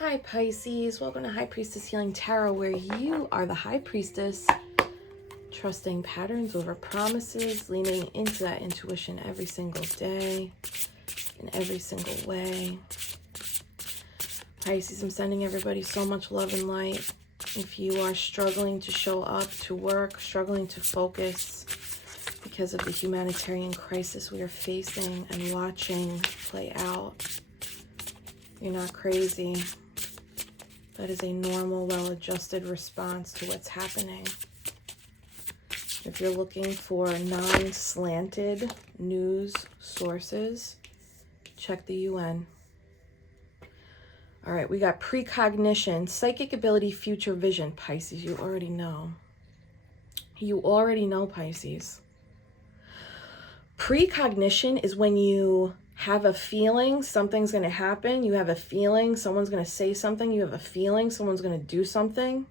Hi Pisces, welcome to High Priestess Healing Tarot, where you are the High Priestess, trusting patterns over promises, leaning into that intuition every single day, in every single way. Pisces, I'm sending everybody so much love and light. If you are struggling to show up to work, struggling to focus because of the humanitarian crisis we are facing and watching play out, you're not crazy. That is a normal, well-adjusted response to what's happening. If you're looking for non-slanted news sources, check the UN. All right, we got precognition, psychic ability, future vision. Pisces, you already know. You already know, Pisces. Precognition is when you have a feeling something's going to happen. You have a feeling someone's going to say something. You have a feeling someone's going to do something.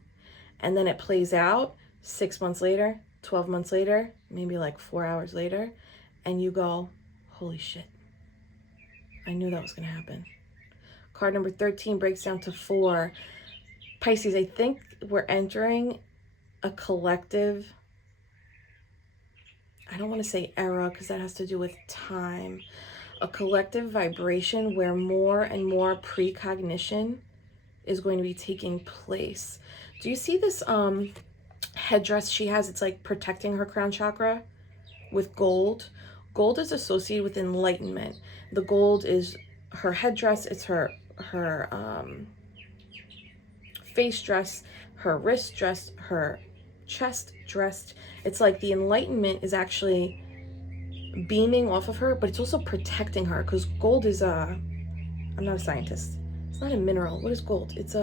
And then it plays out 6 months later, 12 months later, maybe like 4 hours later. And you go, holy shit. I knew that was going to happen. Card number 13 breaks down to 4. Pisces, I think we're entering a collective, I don't want to say era because that has to do with time. A collective vibration where more and more precognition is going to be taking place. Do you see this headdress she has? It's like protecting her crown chakra with gold. Gold is associated with enlightenment. The gold is her headdress. It's her face dress, her wrist dress, her chest dressed. It's like the enlightenment is actually beaming off of her, but it's also protecting her, because gold is I'm not a scientist. It's not a mineral. What is gold? It's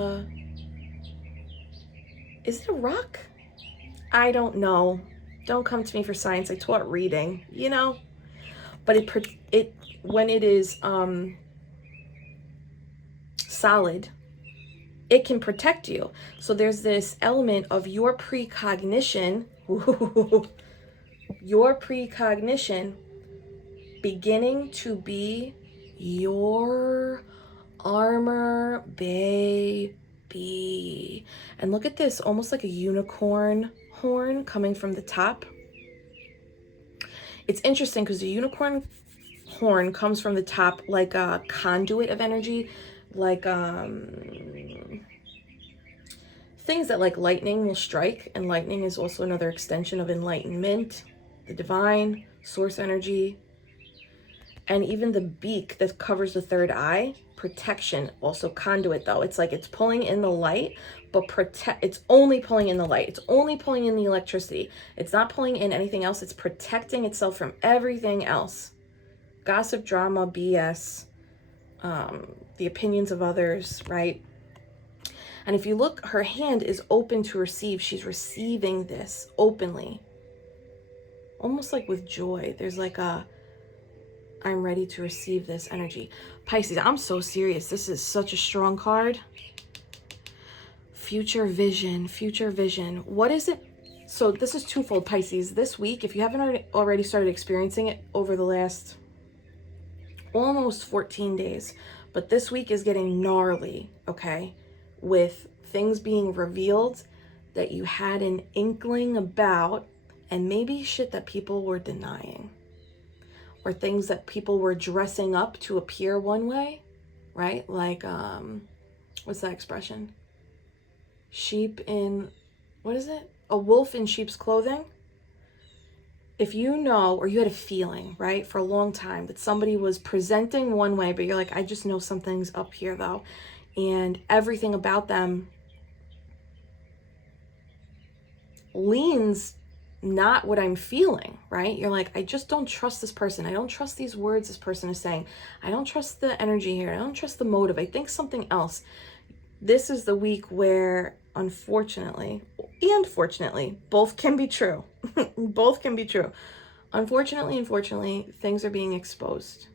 is it a rock? I don't know. Don't come to me for science. I taught reading, you know. But it when it is solid, it can protect you. So there's this element of your precognition, your precognition beginning to be your armor, baby. And look at this, almost like a unicorn horn coming from the top. It's interesting because the unicorn horn comes from the top like a conduit of energy, like things that like lightning will strike, and lightning is also another extension of enlightenment, the divine, source energy. And even the beak that covers the third eye, protection, also conduit though. It's like it's pulling in the light, but it's only pulling in the light. It's only pulling in the electricity. It's not pulling in anything else. It's protecting itself from everything else. Gossip, drama, BS, the opinions of others, right? And if you look, her hand is open to receive. She's receiving this openly. Almost like with joy. There's like a, I'm ready to receive this energy. Pisces, I'm so serious. This is such a strong card. Future vision, future vision. What is it? So this is twofold, Pisces. This week, if you haven't already started experiencing it over the last almost 14 days, but this week is getting gnarly, okay? With things being revealed that you had an inkling about, and maybe shit that people were denying. Or things that people were dressing up to appear one way, right? Like, what's that expression? Sheep in, what is it? A wolf in sheep's clothing. If you know, or you had a feeling, right, for a long time that somebody was presenting one way, but you're like, I just know something's up here though. And everything about them leans not what I'm feeling, right? You're like, I just don't trust this person. I don't trust these words this person is saying. I don't trust the energy here. I don't trust the motive. I think something else. This is the week where, unfortunately, and fortunately, both can be true. Both can be true. Unfortunately, things are being exposed.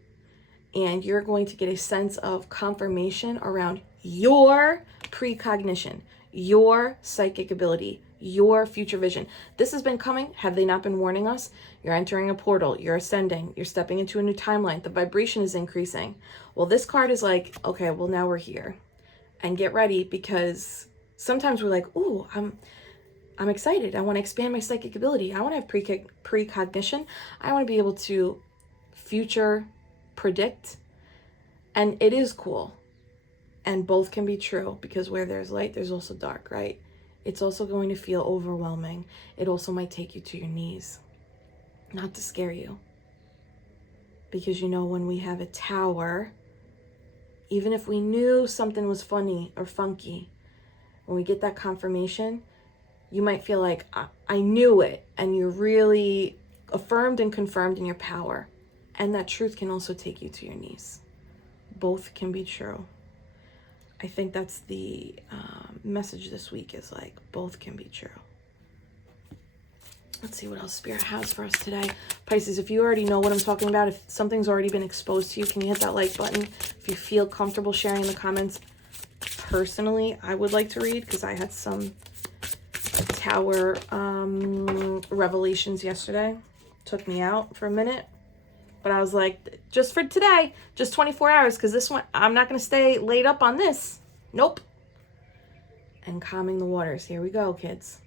And you're going to get a sense of confirmation around your precognition, your psychic ability, your future vision. This has been coming. Have they not been warning us? You're entering a portal. You're ascending. You're stepping into a new timeline. The vibration is increasing. Well, this card is like, okay, well, now we're here. And get ready, because sometimes we're like, ooh, I'm excited. I want to expand my psychic ability. I want to have precognition. I want to be able to future predict. And it is cool. And both can be true, because where there's light, there's also dark, right? It's also going to feel overwhelming. It also might take you to your knees. Not to scare you. Because when we have a tower, even if we knew something was funny or funky, when we get that confirmation, you might feel like, I knew it. And you're really affirmed and confirmed in your power. And that truth can also take you to your knees. Both can be true. I think that's the message this week, is like, both can be true. Let's see what else Spirit has for us today. Pisces, if you already know what I'm talking about, if something's already been exposed to you, can you hit that like button? If you feel comfortable sharing in the comments. Personally, I would like to read, because I had some tower revelations yesterday. Took me out for a minute. But I was like, just for today, just 24 hours, because this one, I'm not going to stay laid up on this. Nope. And calming the waters. Here we go, kids.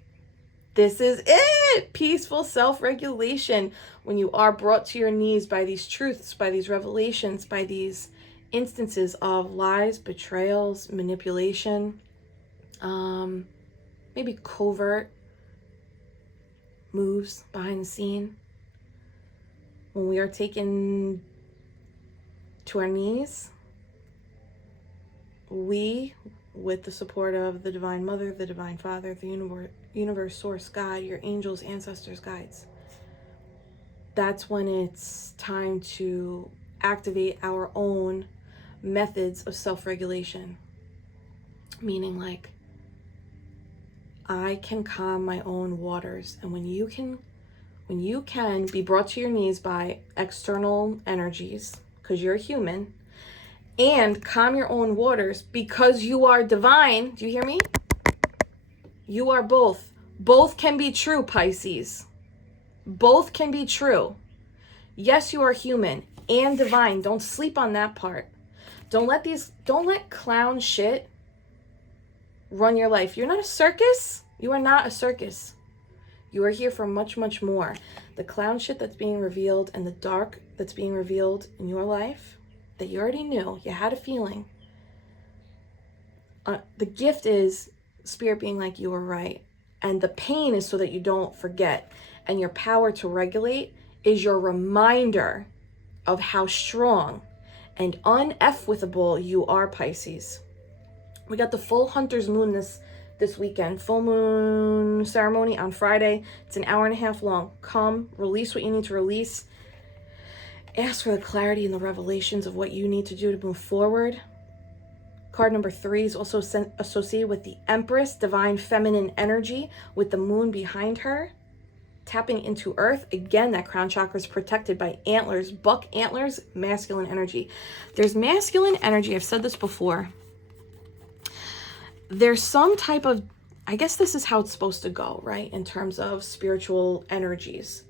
This is it. Peaceful self-regulation. When you are brought to your knees by these truths, by these revelations, by these instances of lies, betrayals, manipulation, maybe covert moves behind the scene. When we are taken to our knees, we, with the support of the Divine Mother, the Divine Father, the universe, Source, God, your angels, ancestors, guides, that's when it's time to activate our own methods of self-regulation. Meaning, like, I can calm my own waters. And when you can be brought to your knees by external energies, because you're a human, and calm your own waters because you are divine. Do you hear me? You are both. Both can be true, Pisces. Both can be true. Yes, you are human and divine. Don't sleep on that part. Don't let clown shit run your life. You're not a circus. You are not a circus. You are here for much, much more. The clown shit that's being revealed and the dark that's being revealed in your life that you already knew, you had a feeling. The gift is Spirit being like, you were right. And the pain is so that you don't forget. And your power to regulate is your reminder of how strong and un-F-withable you are, Pisces. We got the full Hunter's Moon this weekend. Full moon ceremony on Friday. It's an hour and a half long. Come, release what you need to release. Ask for the clarity and the revelations of what you need to do to move forward. Card number 3 is also associated with the Empress, divine feminine energy, with the moon behind her. Tapping into earth. Again, that crown chakra is protected by antlers, buck antlers, masculine energy. There's masculine energy. I've said this before. There's some type of, I guess this is how it's supposed to go, right? In terms of spiritual energies.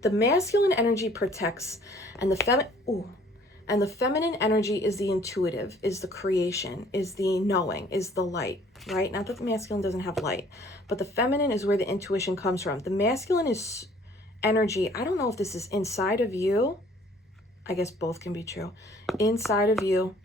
The masculine energy protects, and the feminine energy is the intuitive, is the creation, is the knowing, is the light, right? Not that the masculine doesn't have light, but the feminine is where the intuition comes from. The masculine is energy. I don't know if this is inside of you. I guess both can be true. Inside of you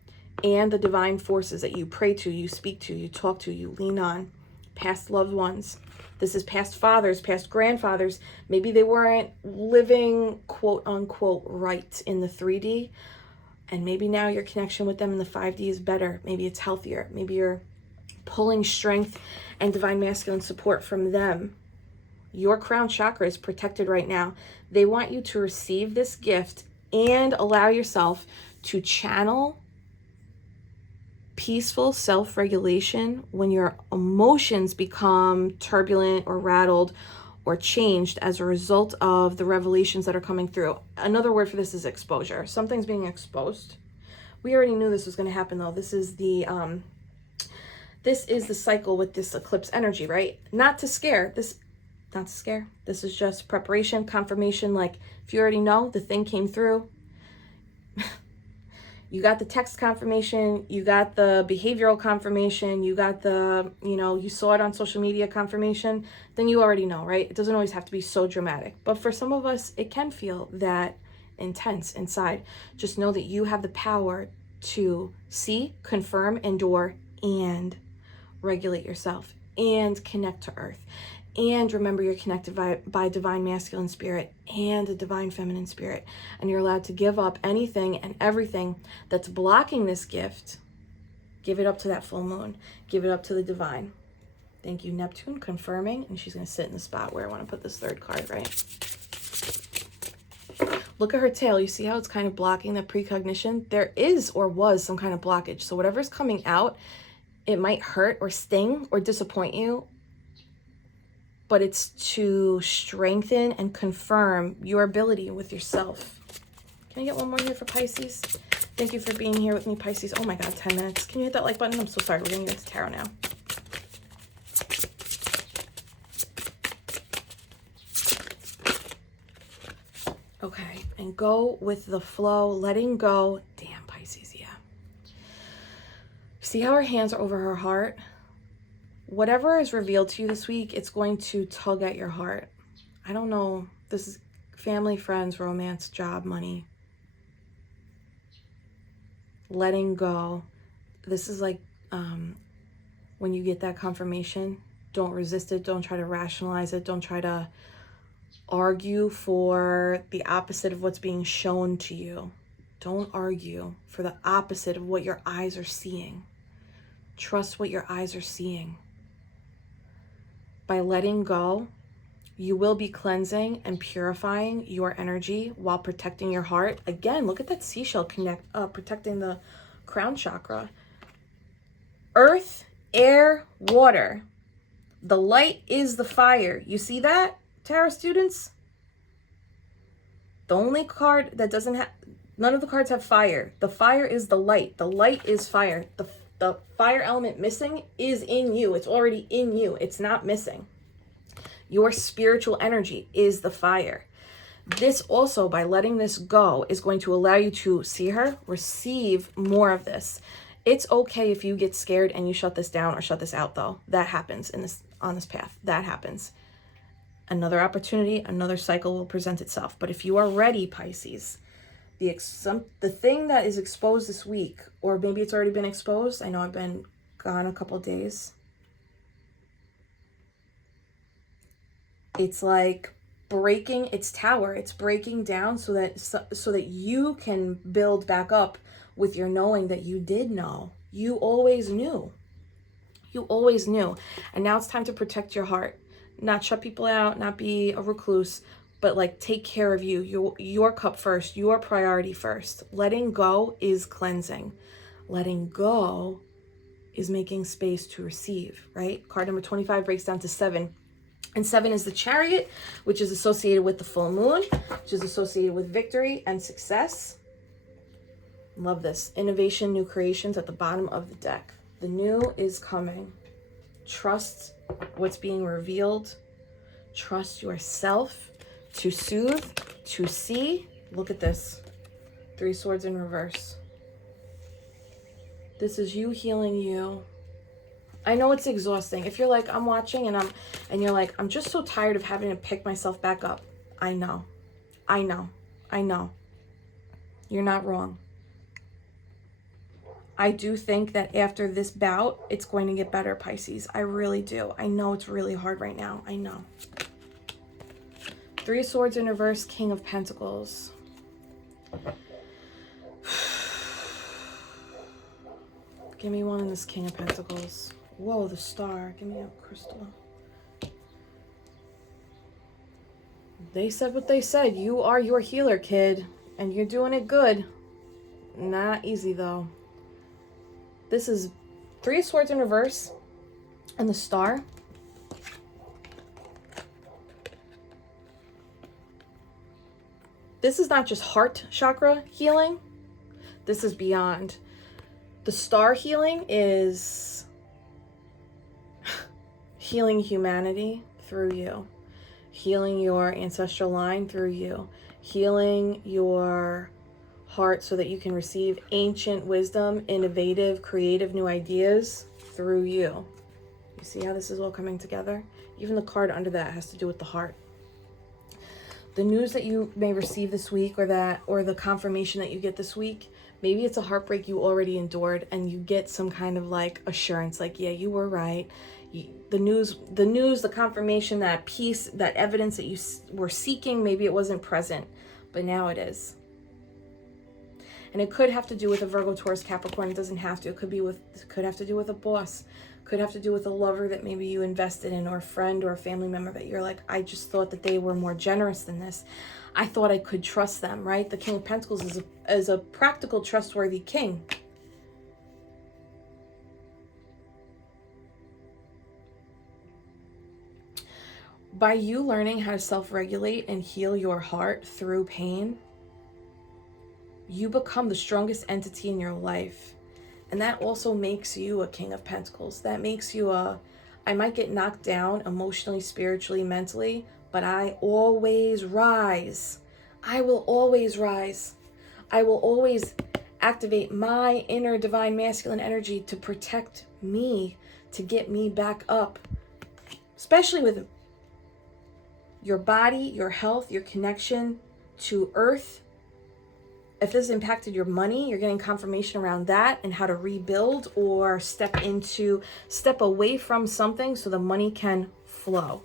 and the divine forces that you pray to, you speak to, you talk to, you lean on. Past loved ones. This is past fathers, past grandfathers. Maybe they weren't living, quote unquote, right in the 3D. And maybe now your connection with them in the 5D is better. Maybe it's healthier. Maybe you're pulling strength and divine masculine support from them. Your crown chakra is protected right now. They want you to receive this gift and allow yourself to channel peaceful self-regulation when your emotions become turbulent or rattled or changed as a result of the revelations that are coming through. Another word for this is exposure. Something's being exposed. We already knew this was going to happen, though. This is the cycle with this eclipse energy, right? Not to scare. This is just preparation, confirmation. Like, if you already know, the thing came through. You got the text confirmation, you got the behavioral confirmation, you got the, you saw it on social media confirmation, then you already know, right? It doesn't always have to be so dramatic. But for some of us, it can feel that intense inside. Just know that you have the power to see, confirm, endure, and regulate yourself, and connect to earth, and remember you're connected by divine masculine spirit and a divine feminine spirit, and you're allowed to give up anything and everything that's blocking this gift. Give it up to that full moon. Give it up to the divine. Thank you, Neptune, confirming. And she's going to sit in the spot where I want to put this third card, right? Look at her tail. You see how it's kind of blocking the precognition? There is or was some kind of blockage. So whatever's coming out, it might hurt or sting or disappoint you, but it's to strengthen and confirm your ability with yourself. Can I get one more here for Pisces? Thank you for being here with me, Pisces. Oh my God, 10 minutes. Can you hit that like button? I'm so sorry. We're going to get into tarot now. Okay, and go with the flow, letting go. Damn, Pisces, yeah. See how her hands are over her heart? Whatever is revealed to you this week, it's going to tug at your heart. I don't know. This is family, friends, romance, job, money. Letting go. This is like when you get that confirmation, don't resist it. Don't try to rationalize it. Don't try to argue for the opposite of what's being shown to you. Don't argue for the opposite of what your eyes are seeing. Trust what your eyes are seeing. By letting go, you will be cleansing and purifying your energy while protecting your heart. Again, look at that seashell protecting the crown chakra. Earth, air, water. The light is the fire. You see that, tarot students? The only card that doesn't have, none of the cards have fire. The fire is the light. The light is fire. The fire element missing is in you. It's already in you. It's not missing. Your spiritual energy is the fire. This also, by letting this go, is going to allow you to see her, receive more of this. It's okay if you get scared and you shut this down or shut this out, though. That happens on this path. That happens. Another opportunity, another cycle will present itself. But if you are ready, Pisces, the thing that is exposed this week, or maybe it's already been exposed. I know I've been gone a couple days. It's like breaking its tower. It's breaking down so that you can build back up with your knowing that you did know. You always knew. You always knew. And now it's time to protect your heart. Not shut people out, not be a recluse, but like take care of you, your cup first, your priority first. Letting go is cleansing. Letting go is making space to receive, right? Card number 25 breaks down to 7. And 7 is the Chariot, which is associated with the full moon, which is associated with victory and success. Love this. Innovation, new creations at the bottom of the deck. The new is coming. Trust what's being revealed. Trust yourself to soothe, to see. Look at this. 3 swords in reverse. This is you healing you. I know it's exhausting. If you're like, I'm watching and you're like, I'm just so tired of having to pick myself back up. I know. You're not wrong. I do think that after this bout, it's going to get better, Pisces. I really do. I know it's really hard right now. I know. 3 swords in reverse, King of Pentacles. Give me one in this King of Pentacles. Whoa, the star. Give me a crystal. They said what they said. You are your healer, kid. And you're doing it good. Not easy, though. This is 3 swords in reverse. And the star. This is not just heart chakra healing. This is beyond. The star healing is healing humanity through you. Healing your ancestral line through you. Healing your heart so that you can receive ancient wisdom, innovative, creative new ideas through you. You see how this is all coming together? Even the card under that has to do with the heart. The news that you may receive this week, or the confirmation that you get this week, maybe it's a heartbreak you already endured and you get some kind of like assurance, like, yeah, you were right. The news, the confirmation, that peace, that evidence that you were seeking, maybe it wasn't present, but now it is. And it could have to do with a Virgo, Taurus, Capricorn. It doesn't have to. It could have to do with a boss. Could have to do with a lover that maybe you invested in, or a friend or a family member that you're like, I just thought that they were more generous than this. I thought I could trust them, right? The King of Pentacles is a practical, trustworthy king. By you learning how to self-regulate and heal your heart through pain, you become the strongest entity in your life. And that also makes you a King of Pentacles. That makes you I might get knocked down emotionally, spiritually, mentally, but I always rise. I will always rise. I will always activate my inner divine masculine energy to protect me, to get me back up. Especially with your body, your health, your connection to earth. If this impacted your money, you're getting confirmation around that and how to rebuild or step away from something so the money can flow.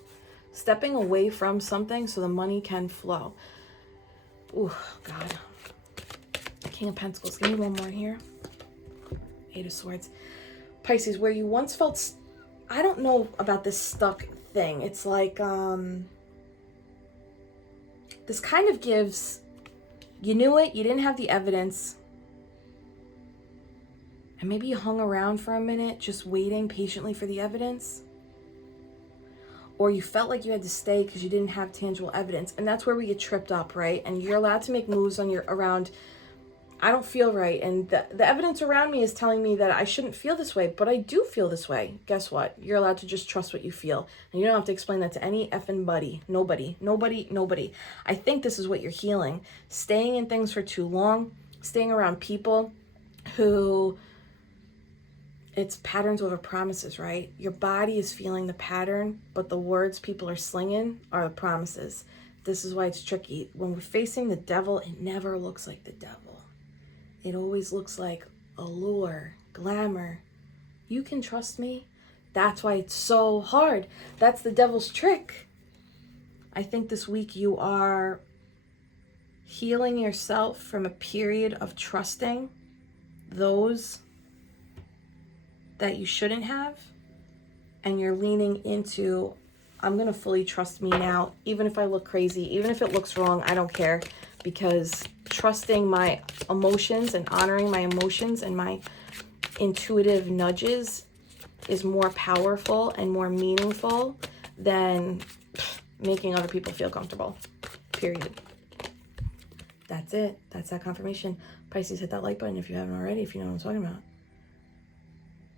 Stepping away from something so the money can flow. Oh, God. King of Pentacles. Give me one more here. Eight of Swords. Pisces, where you once felt, I don't know about this stuck thing. It's like, this kind of gives, you knew it, you didn't have the evidence, and maybe you hung around for a minute just waiting patiently for the evidence, or you felt like you had to stay because you didn't have tangible evidence. And that's where we get tripped up, right? And you're allowed to make moves around, I don't feel right, and the evidence around me is telling me that I shouldn't feel this way, but I do feel this way. Guess what? You're allowed to just trust what you feel, and you don't have to explain that to any effing buddy. Nobody. I think this is what you're healing. Staying in things for too long, staying around people who, it's patterns over promises, right? Your body is feeling the pattern, but the words people are slinging are the promises. This is why it's tricky. When we're facing the devil, it never looks like the devil. It always looks like allure, glamour. You can trust me. That's why it's so hard. That's the devil's trick. I think this week you are healing yourself from a period of trusting those that you shouldn't have. And you're leaning into, I'm going to fully trust me now. Even if I look crazy, even if it looks wrong, I don't care. Because trusting my emotions and honoring my emotions and my intuitive nudges is more powerful and more meaningful than making other people feel comfortable. Period. That's it. That's that confirmation. Pisces, hit that like button if you haven't already, if you know what I'm talking about.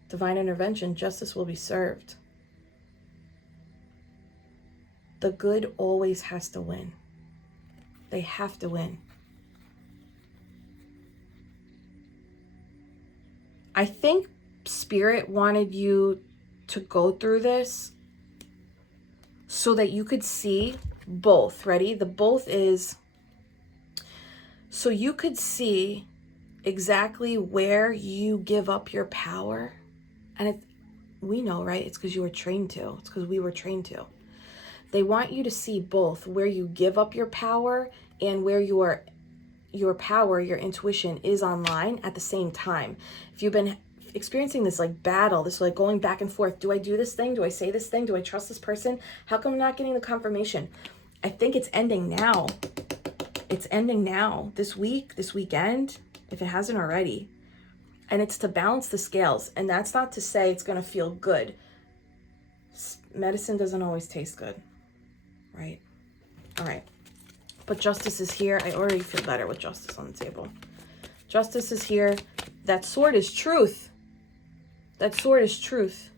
Divine intervention, justice will be served. The good always has to win. They have to win. I think Spirit wanted you to go through this so that you could see both. Ready? The both is so you could see exactly where you give up your power. And we know, right? It's because you were trained to. It's because we were trained to. They want you to see both, where you give up your power and where your power, your intuition is online at the same time. If you've been experiencing this like battle, this like going back and forth, do I do this thing? Do I say this thing? Do I trust this person? How come I'm not getting the confirmation? I think it's ending now. It's ending now, this week, this weekend, if it hasn't already. And it's to balance the scales. And that's not to say it's going to feel good. Medicine doesn't always taste good. Right? All right. But justice is here. I already feel better with justice on the table. Justice is here. That sword is truth. That sword is truth.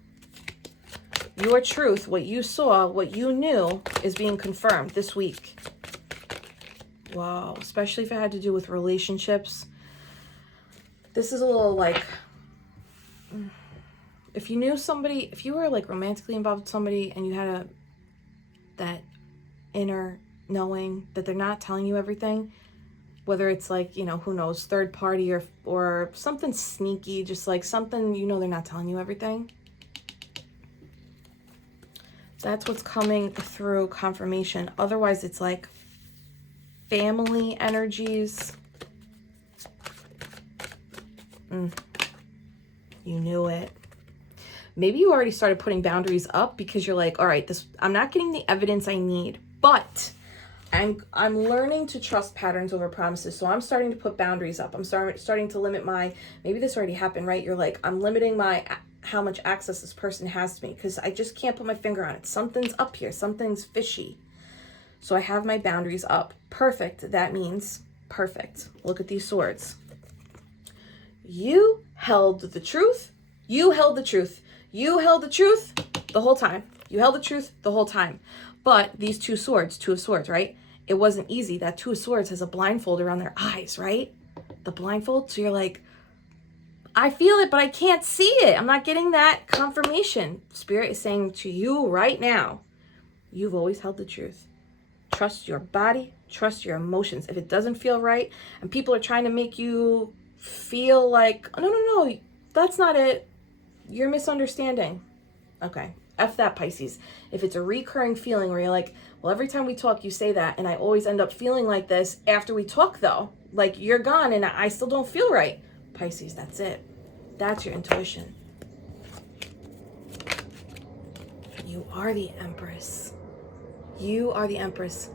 Your truth, what you saw, what you knew, is being confirmed this week. Wow. Especially if it had to do with relationships. This is a little like, if you knew somebody, if you were like romantically involved with somebody and you had that inner knowing that they're not telling you everything, whether it's like, you know, who knows, third party or something sneaky, just like something, you know, they're not telling you everything. That's what's coming through confirmation. Otherwise, it's like family energies. You knew it. Maybe you already started putting boundaries up because you're like, all right, I'm not getting the evidence I need, but I'm learning to trust patterns over promises. So I'm starting to put boundaries up. I'm starting to limit maybe this already happened, right? You're like, I'm limiting how much access this person has to me because I just can't put my finger on it. Something's up here. Something's fishy. So I have my boundaries up. Perfect. That means perfect. Look at these swords. You held the truth. You held the truth. You held the truth the whole time. You held the truth the whole time. But these two of swords, right? It wasn't easy. That two of swords has a blindfold around their eyes, right? The blindfold. So you're like, I feel it, but I can't see it. I'm not getting that confirmation. Spirit is saying to you right now, you've always held the truth. Trust your body. Trust your emotions. If it doesn't feel right and people are trying to make you feel like, oh, no, that's not it. You're misunderstanding. Okay. F that, Pisces. If it's a recurring feeling where you're like, well, every time we talk, you say that, and I always end up feeling like this after we talk, though. Like, you're gone, and I still don't feel right. Pisces, that's it. That's your intuition. You are the Empress. You are the Empress.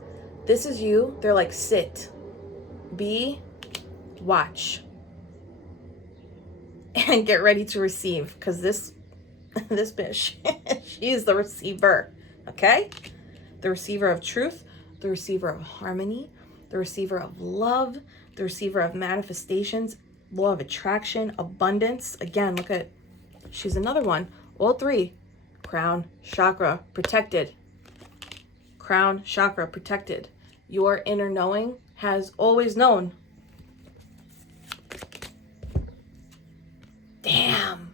This is you. They're like, sit, be, watch, and get ready to receive, because this bitch, she is the receiver, okay? The receiver of truth, the receiver of harmony, the receiver of love, the receiver of manifestations, law of attraction, abundance. Again, look at, she's another one. All three. Crown, chakra, protected. Crown, chakra, protected. Your inner knowing has always known. Damn.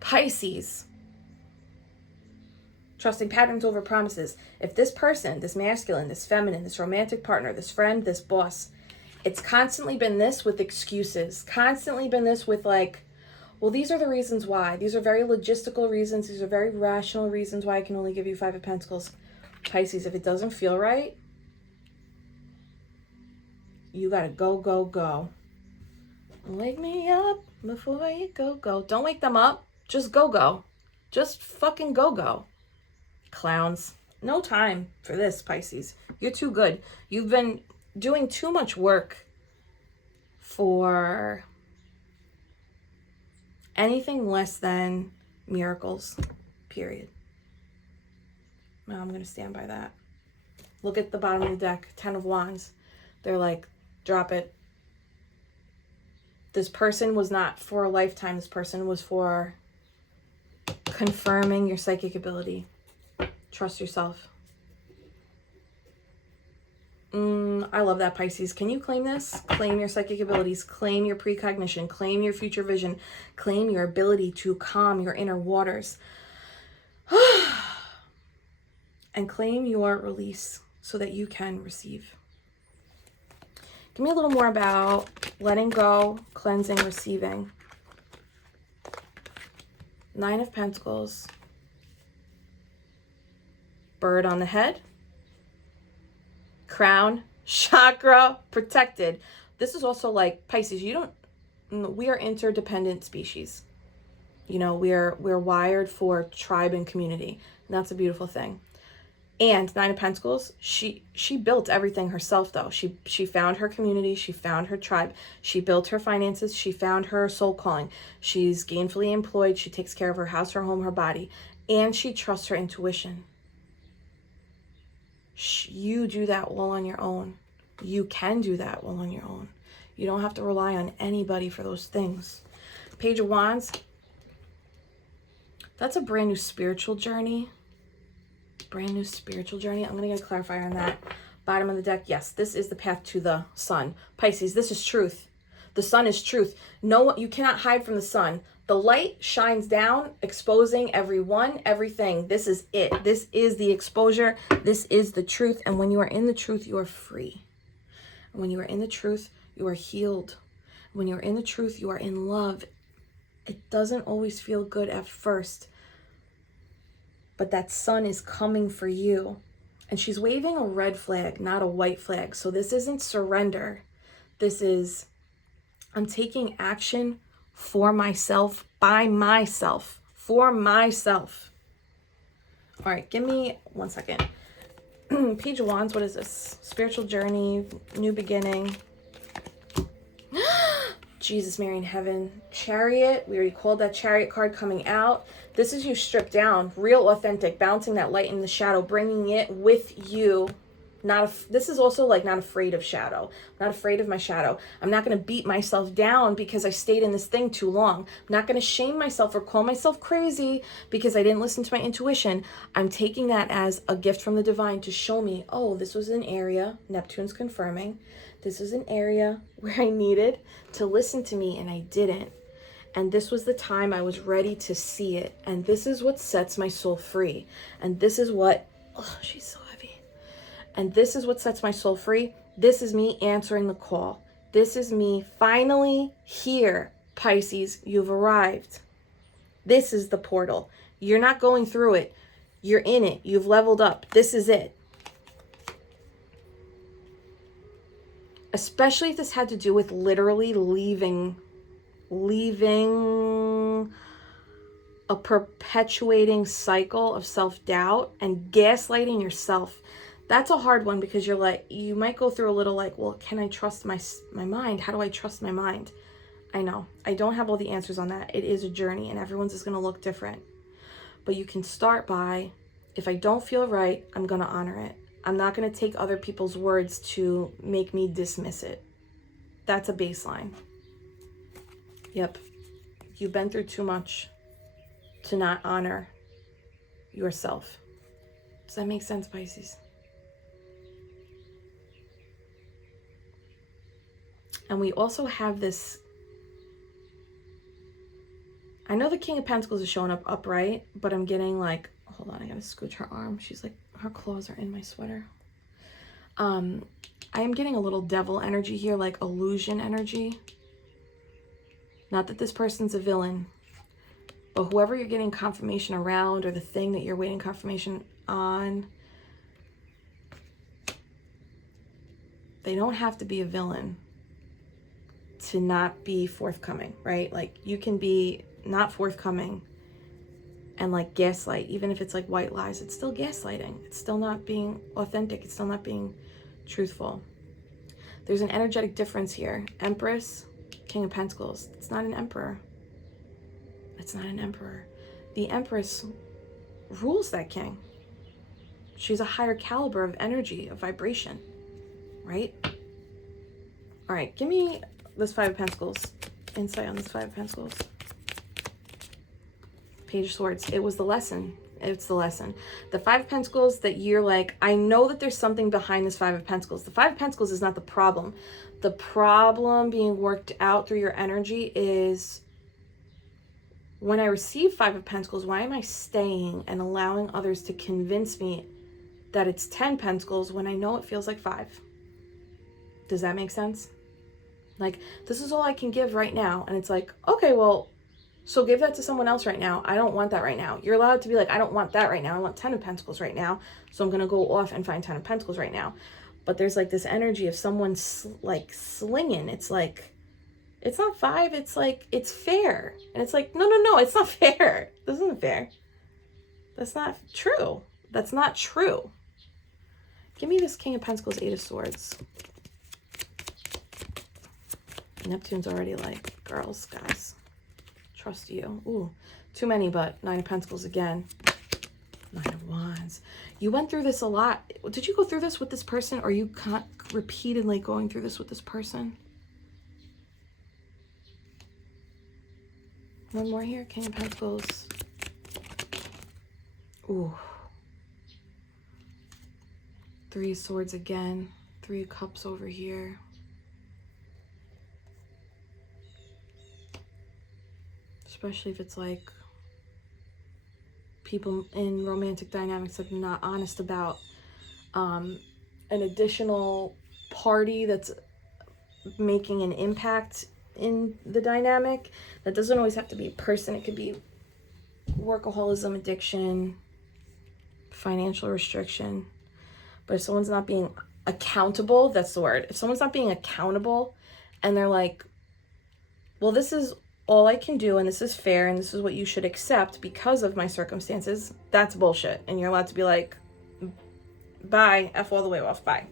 Pisces. Trusting patterns over promises. If this person, this masculine, this feminine, this romantic partner, this friend, this boss, it's constantly been this with excuses. Constantly been this with like, well, these are the reasons why. These are very logistical reasons. These are very rational reasons why I can only give you 5 of Pentacles. Pisces, if it doesn't feel right, you gotta go. Wake me up before you go. Don't wake them up. Just go. Just fucking go. Clowns. No time for this, Pisces. You're too good. You've been doing too much work for anything less than miracles, period. Now I'm going to stand by that. Look at the bottom of the deck, 10 of Wands. They're like, drop it. This person was not for a lifetime. This person was for confirming your psychic ability. Trust yourself. I love that, Pisces. Can you claim this? Claim your psychic abilities. Claim your precognition. Claim your future vision. Claim your ability to calm your inner waters. And claim your release so that you can receive. Give me a little more about letting go, cleansing, receiving. 9 of Pentacles. Bird on the head. Crown, chakra, protected. This is also like, Pisces, we are interdependent species. You know, we're wired for tribe and community. And that's a beautiful thing. And 9 of Pentacles, she built everything herself, though. She found her community. She found her tribe. She built her finances. She found her soul calling. She's gainfully employed. She takes care of her house, her home, her body. And she trusts her intuition. You do that all on your own. You can do that all on your own. You don't have to rely on anybody for those things. Page of Wands. That's a brand new spiritual journey. brand new spiritual journey. I'm going to get a clarifier on that. Bottom of the deck, yes, this is the path to the sun. Pisces, this is truth. The sun is truth. No, you cannot hide from the sun. The light shines down, exposing everyone, everything. This is it. This is the exposure. This is the truth. And when you are in the truth, you are free. And when you are in the truth, you are healed. When you're in the truth, you are in love. It doesn't always feel good at first, but that sun is coming for you. And she's waving a red flag, not a white flag. So this isn't surrender. This is, I'm taking action for myself, by myself, for myself. All right, give me 1 second. Page of Wands, what is this? Spiritual journey, new beginning. Jesus, Mary in heaven. Chariot, we already called that Chariot card coming out. This is you stripped down, real authentic, balancing that light in the shadow, bringing it with you. This is also like not afraid of shadow, not afraid of my shadow. I'm not going to beat myself down because I stayed in this thing too long. I'm not going to shame myself or call myself crazy because I didn't listen to my intuition. I'm taking that as a gift from the divine to show me, oh, this was an area, Neptune's confirming, this is an area where I needed to listen to me and I didn't. And this was the time I was ready to see it. And this is what sets my soul free. And this is what, oh, she's so heavy. And this is what sets my soul free. This is me answering the call. This is me finally here, Pisces. You've arrived. This is the portal. You're not going through it. You're in it. You've leveled up. This is it. Especially if this had to do with literally leaving a perpetuating cycle of self-doubt and gaslighting yourself. That's a hard one because you're like, you might go through a little like, well, can I trust my mind? How do I trust my mind? I know I don't have all the answers on that. It is a journey and everyone's is going to look different. But you can start by, if I don't feel right, I'm going to honor it. I'm not going to take other people's words to make me dismiss it. That's a baseline. Yep. You've been through too much to not honor yourself. Does that make sense, Pisces? And we also have this, I know the King of Pentacles is showing up upright, but I'm getting like, hold on, I gotta scooch her arm. She's like, her claws are in my sweater. I am getting a little devil energy here, like illusion energy. Not that this person's a villain, but whoever you're getting confirmation around or the thing that you're waiting confirmation on, they don't have to be a villain to not be forthcoming, right? Like you can be not forthcoming and like gaslight, even if it's like white lies, it's still gaslighting. It's still not being authentic. It's still not being truthful. There's an energetic difference here. Empress, King of Pentacles. It's not an emperor. It's not an emperor. The Empress rules that king. She's a higher caliber of energy, of vibration, right? All right, give me this Five of Pentacles. Insight on this Five of Pentacles. Page of Swords. It was the lesson. It's the lesson. The Five of Pentacles that you're like, I know that there's something behind this Five of Pentacles. The Five of Pentacles is not the problem. The problem being worked out through your energy is, when I receive Five of Pentacles, why am I staying and allowing others to convince me that it's 10 Pentacles when I know it feels like 5? Does that make sense? Like, this is all I can give right now. And it's like, okay, well, so give that to someone else right now. I don't want that right now. You're allowed to be like, I don't want that right now. I want 10 of Pentacles right now. So I'm going to go off and find 10 of Pentacles right now. But there's like this energy of someone like slinging. It's like, it's not 5. It's like, it's fair. And it's like, no, it's not fair. This isn't fair. That's not true. That's not true. Give me this King of Pentacles, Eight of Swords. Neptune's already like, girls, guys, trust you. Ooh, too many, but Nine of Pentacles again. Nine of Wands. You went through this a lot. Did you go through this with this person, or you repeatedly going through this with this person? One more here, King of Pentacles. Ooh. Three of Swords again. Three of Cups over here. Especially if it's like people in romantic dynamics that are not honest about an additional party that's making an impact in the dynamic. That doesn't always have to be a person. It could be workaholism, addiction, financial restriction. But if someone's not being accountable, that's the word. If someone's not being accountable and they're like, well, this is all I can do and this is fair and this is what you should accept because of my circumstances, that's bullshit. And you're allowed to be like, bye, F all the way off, bye.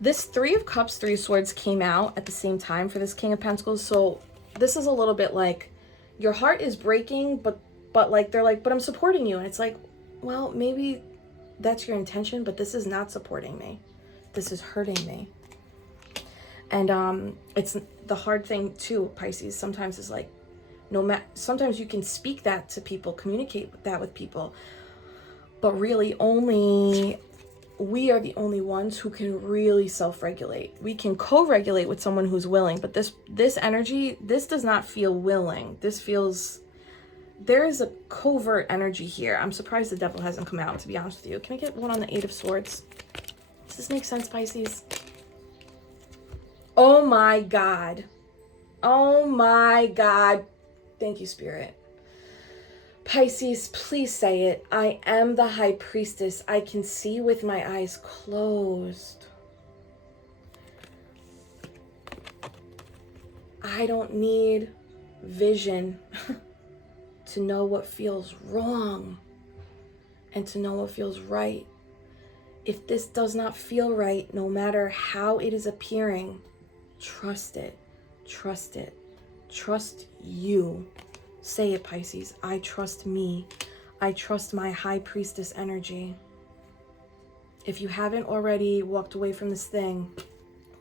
This Three of Cups, Three of Swords came out at the same time for this King of Pentacles. So this is a little bit like your heart is breaking, but like they're like, but I'm supporting you. And it's like, well, maybe that's your intention, but this is not supporting me. This is hurting me. And it's the hard thing too, Pisces, sometimes is like, sometimes you can speak that to people, communicate that with people, but really only we are the only ones who can really self-regulate. We can co-regulate with someone who's willing, but this energy, this does not feel willing. This feels, there is a covert energy here. I'm surprised the Devil hasn't come out, to be honest with you. Can I get one on the Eight of Swords? Does this make sense, Pisces? Oh my God. Oh my God. Thank you, Spirit. Pisces, please say it. I am the High Priestess. I can see with my eyes closed. I don't need vision to know what feels wrong and to know what feels right. If this does not feel right, no matter how it is appearing, trust it. Trust it. Trust you. Say it, Pisces. I trust me. I trust my High Priestess energy. If you haven't already walked away from this thing,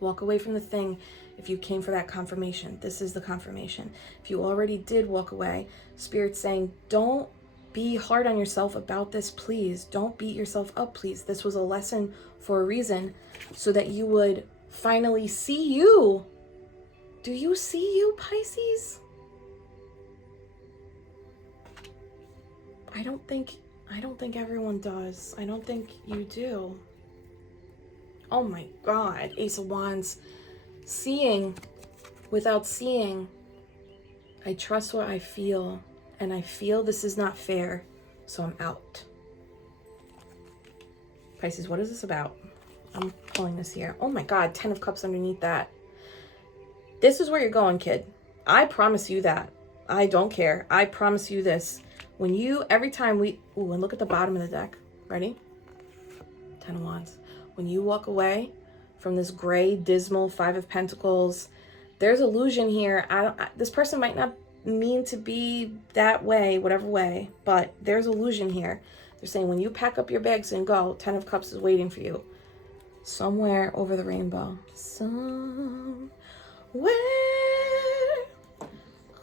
walk away from the thing. If you came for that confirmation, this is the confirmation. If you already did walk away, Spirit's saying, don't be hard on yourself about this, please. Don't beat yourself up, please. This was a lesson for a reason, so that you would finally see you. Do you see you, Pisces? I don't think everyone does. I don't think you do. Oh my God, Ace of Wands. Seeing without seeing. I trust what I feel, and I feel this is not fair, so I'm out. Pisces, what is this about? I'm pulling this here. Oh my God, 10 of Cups underneath that. This is where you're going, kid. I promise you that. I don't care. I promise you this. When you, every time we, ooh, and look at the bottom of the deck. Ready? 10 of Wands. When you walk away from this gray, dismal Five of Pentacles, there's illusion here. This person might not mean to be that way, whatever way, but there's illusion here. They're saying when you pack up your bags and go, 10 of Cups is waiting for you. Somewhere over the rainbow. Somewhere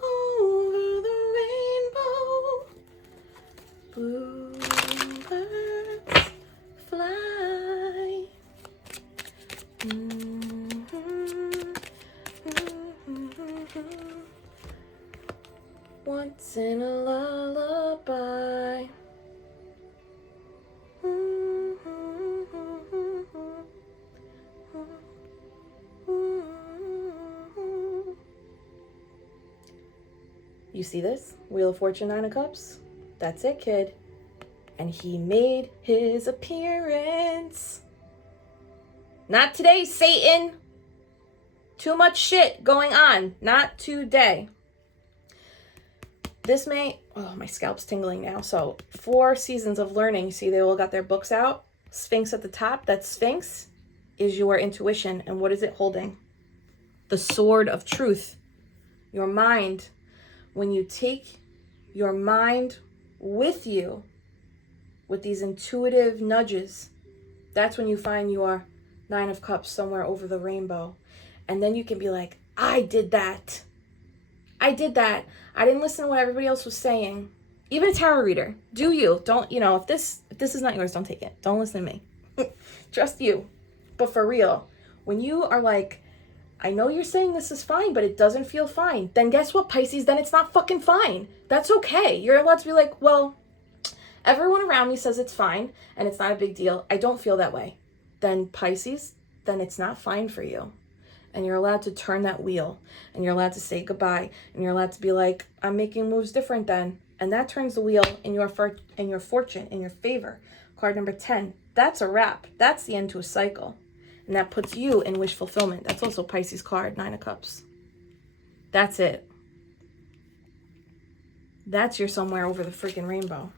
over the rainbow. Bluebirds fly. Once in a lullaby. You see this? Wheel of Fortune, 9 of Cups? That's it, kid. And he made his appearance. Not today, Satan. Too much shit going on. Not today. This may... Oh, my scalp's tingling now. So, 4 seasons of learning. See, they all got their books out. Sphinx at the top. That Sphinx is your intuition. And what is it holding? The sword of truth. Your mind. When you take your mind with you, with these intuitive nudges, that's when you find your 9 of Cups somewhere over the rainbow. And then you can be like, I did that. I did that. I didn't listen to what everybody else was saying. Even a tarot reader, do you. Don't, you know, if this is not yours, don't take it. Don't listen to me. Trust you. But for real, when you are like, I know you're saying this is fine, but it doesn't feel fine, then guess what, Pisces? Then it's not fucking fine. That's okay. You're allowed to be like, well, everyone around me says it's fine and it's not a big deal. I don't feel that way. Then Pisces, then it's not fine for you. And you're allowed to turn that wheel, and you're allowed to say goodbye, and you're allowed to be like, I'm making moves different then. And that turns the wheel in your fortune, in your favor. Card number 10. That's a wrap. That's the end to a cycle. And that puts you in wish fulfillment. That's also Pisces card, 9 of Cups. That's it. That's your somewhere over the freaking rainbow.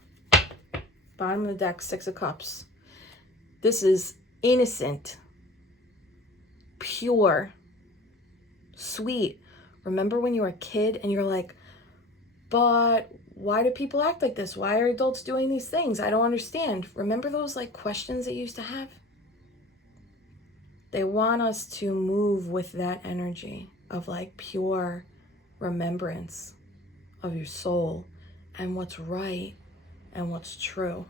Bottom of the deck, 6 of Cups. This is innocent, pure, sweet. Remember when you were a kid and you're like, but why do people act like this? Why are adults doing these things? I don't understand. Remember those like questions that you used to have? They want us to move with that energy of like pure remembrance of your soul and what's right and what's true.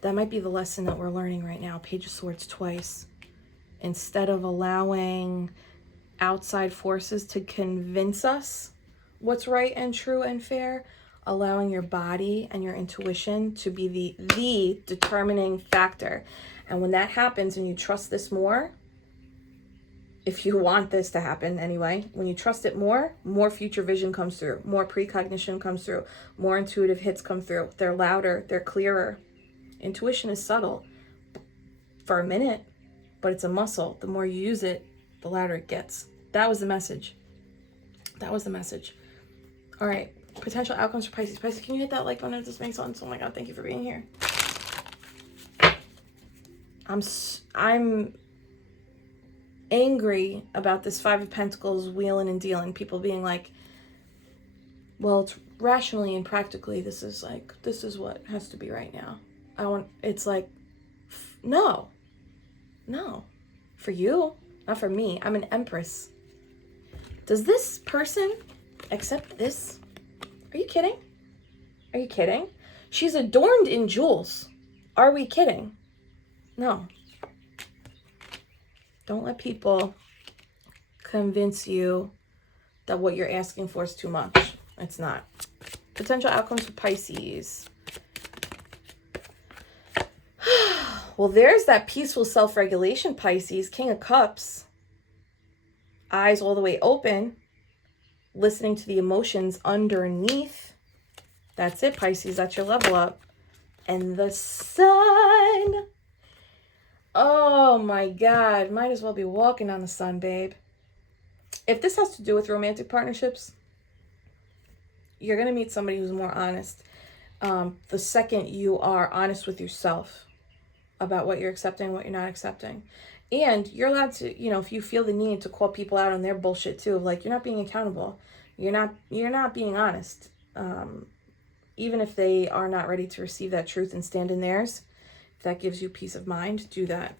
That might be the lesson that we're learning right now. Page of Swords twice. Instead of allowing outside forces to convince us what's right and true and fair, allowing your body and your intuition to be the determining factor. And when that happens and you trust this more, if you want this to happen anyway, when you trust it more future vision comes through, more precognition comes through, more intuitive hits come through. They're louder, they're clearer. Intuition is subtle for a minute, but it's a muscle. The more you use it, the louder it gets. That was the message. That was the message. All right, potential outcomes for Pisces. Pisces, can you hit that like button if this makes sense? Oh my God, thank you for being here. I'm angry about this 5 of Pentacles wheeling and dealing. People being like, well, it's rationally and practically, this is what has to be right now. It's like, no, for you, not for me. I'm an Empress. Does this person accept this? Are you kidding? Are you kidding? She's adorned in jewels. Are we kidding? No. Don't let people convince you that what you're asking for is too much. It's not. Potential outcomes for Pisces. Well, there's that peaceful self-regulation, Pisces. King of Cups. Eyes all the way open. Listening to the emotions underneath. That's it, Pisces. That's your level up. And the sun. Oh my God. Might as well be walking on the sun, babe. If this has to do with romantic partnerships, you're going to meet somebody who's more honest. The second you are honest with yourself about what you're accepting, what you're not accepting. And you're allowed to, you know, if you feel the need to call people out on their bullshit too, like you're not being accountable. You're not being honest. Even if they are not ready to receive that truth and stand in theirs, if that gives you peace of mind, do that.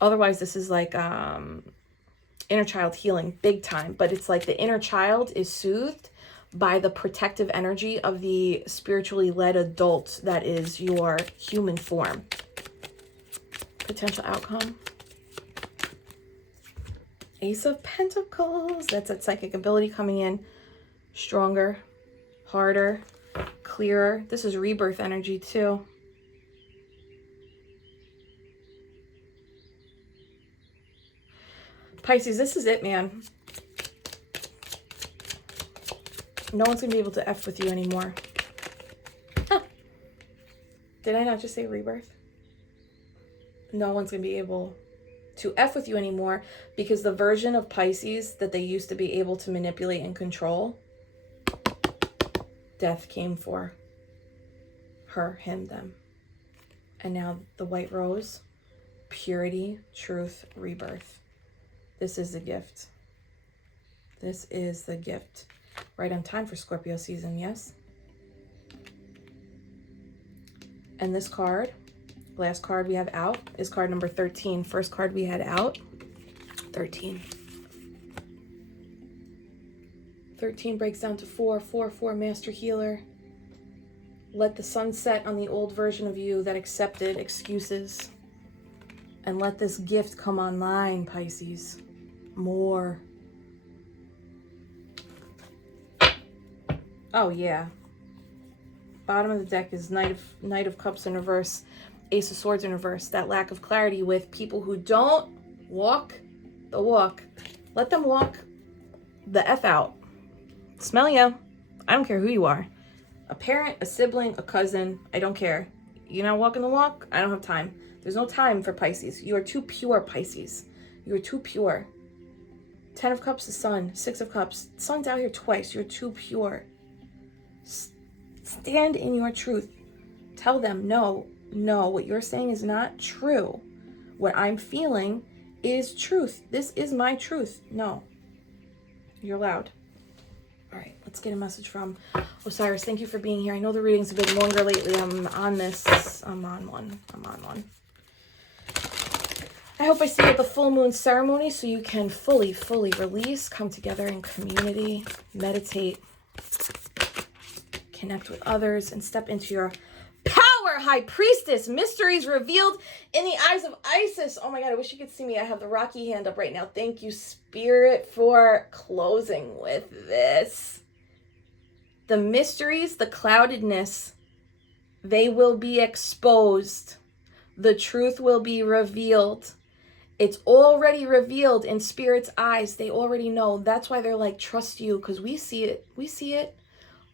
Otherwise, this is like inner child healing, big time. But it's like the inner child is soothed by the protective energy of the spiritually led adult that is your human form. Potential outcome. Ace of Pentacles. That's that psychic ability coming in stronger, harder, clearer. This is rebirth energy too. Pisces, this is it, man. No one's going to be able to F with you anymore. Huh. Did I not just say rebirth? No one's going to be able to F with you anymore because the version of Pisces that they used to be able to manipulate and control, death came for her, him, them. And now the white rose, purity, truth, rebirth. This is the gift. This is the gift. Right on time for Scorpio season, yes? And this card, last card we have out, is card number 13. First card we had out, 13. 13 breaks down to 4. 4, 4, master healer. Let the sun set on the old version of you that accepted excuses. And let this gift come online, Pisces. More. Oh, yeah. Bottom of the deck is Knight of Cups in reverse. Ace of Swords in reverse. That lack of clarity with people who don't walk the walk. Let them walk the F out. Smell ya. I don't care who you are. A parent, a sibling, a cousin. I don't care. You're not walking the walk? I don't have time. There's no time for Pisces. You are too pure, Pisces. You are too pure. 10 of Cups, the Sun. 6 of Cups. The Sun's out here twice. You're too pure. Stand in your truth. Tell them, no, what you're saying is not true. What I'm feeling is truth. This is my truth. No. You're loud. All right, let's get a message from Osiris. Thank you for being here. I know the readings have been longer lately. I'm on one. I hope I see you at the full moon ceremony so you can fully release, come together in community, meditate, connect with others, and step into your power, High Priestess. Mysteries revealed in the eyes of Isis. Oh my God, I wish you could see me. I have the Rocky hand up right now. Thank you, Spirit, for closing with this. The mysteries, the cloudedness, they will be exposed. The truth will be revealed. It's already revealed in Spirit's eyes. They already know. That's why they're like, trust you, because we see it. We see it.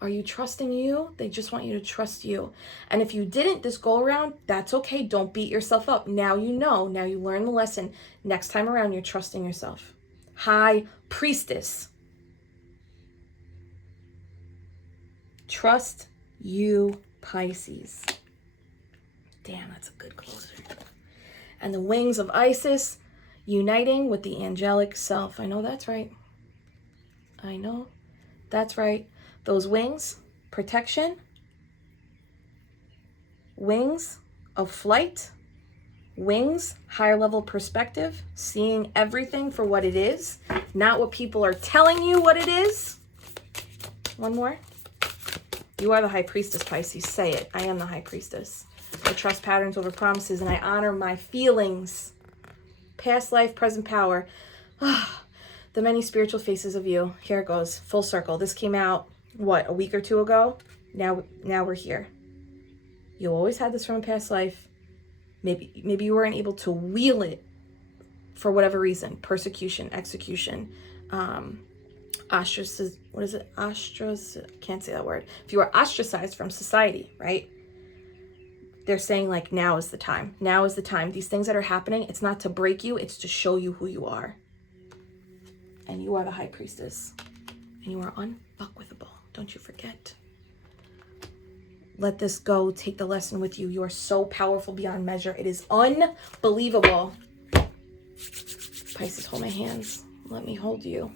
Are you trusting you? They just want you to trust you. And if you didn't this go around, that's okay. Don't beat yourself up. Now you know. Now you learn the lesson. Next time around, you're trusting yourself. High Priestess. Trust you, Pisces. Damn, that's a good closer. And the wings of Isis uniting with the angelic self. I know that's right. I know that's right. Those wings, protection, wings of flight, wings, higher level perspective, seeing everything for what it is, not what people are telling you what it is. One more. You are the High Priestess, Pisces. Say it. I am the High Priestess. I trust patterns over promises, and I honor my feelings. Past life, present power. The many spiritual faces of you. Here it goes. Full circle. This came out, what, a week or two ago? Now we're here. You always had this from a past life. Maybe you weren't able to wheel it for whatever reason. Persecution, execution, ostracized. What is it? Can't say that word. If you were ostracized from society, right? They're saying like, now is the time. Now is the time. These things that are happening, it's not to break you. It's to show you who you are. And you are the High Priestess. And you are unfuckwithable. Don't you forget. Let this go. Take the lesson with you. You are so powerful beyond measure. It is unbelievable. Pisces, hold my hands. Let me hold you.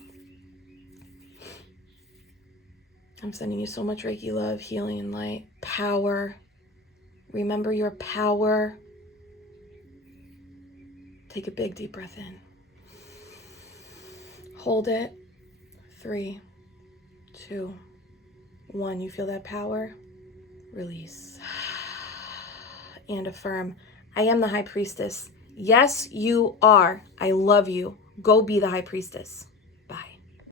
I'm sending you so much Reiki love, healing, and light. Power. Remember your power. Take a big deep breath in. Hold it. 3, 2, 1. You feel that power? Release. And affirm. I am the High Priestess. Yes, you are. I love you. Go be the High Priestess.